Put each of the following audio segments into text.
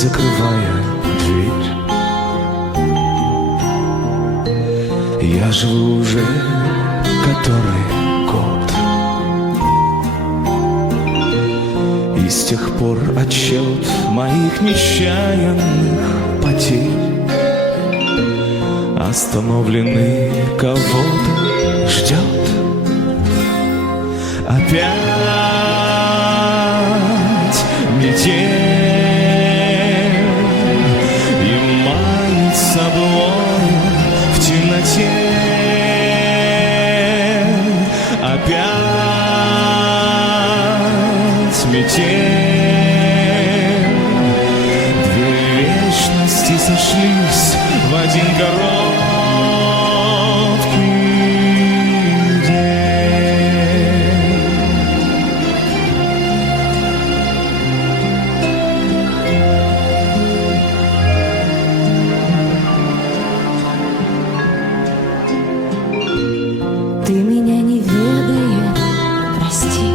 закрывая дверь. Я живу уже который год, и с тех пор отсчет моих нечаянных потерь остановленный кого-то ждет. Опять метель и манит собой в темноте. Опять метель, две вечности сошлись в один короткий Ты меня не ведая, прости.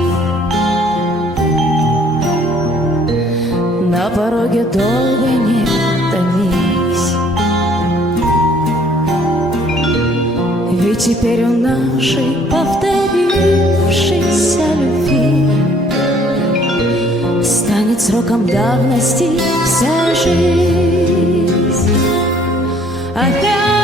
На пороге долго не томись, ведь теперь у нашей повторившейся любви станет сроком давности вся жизнь. Опять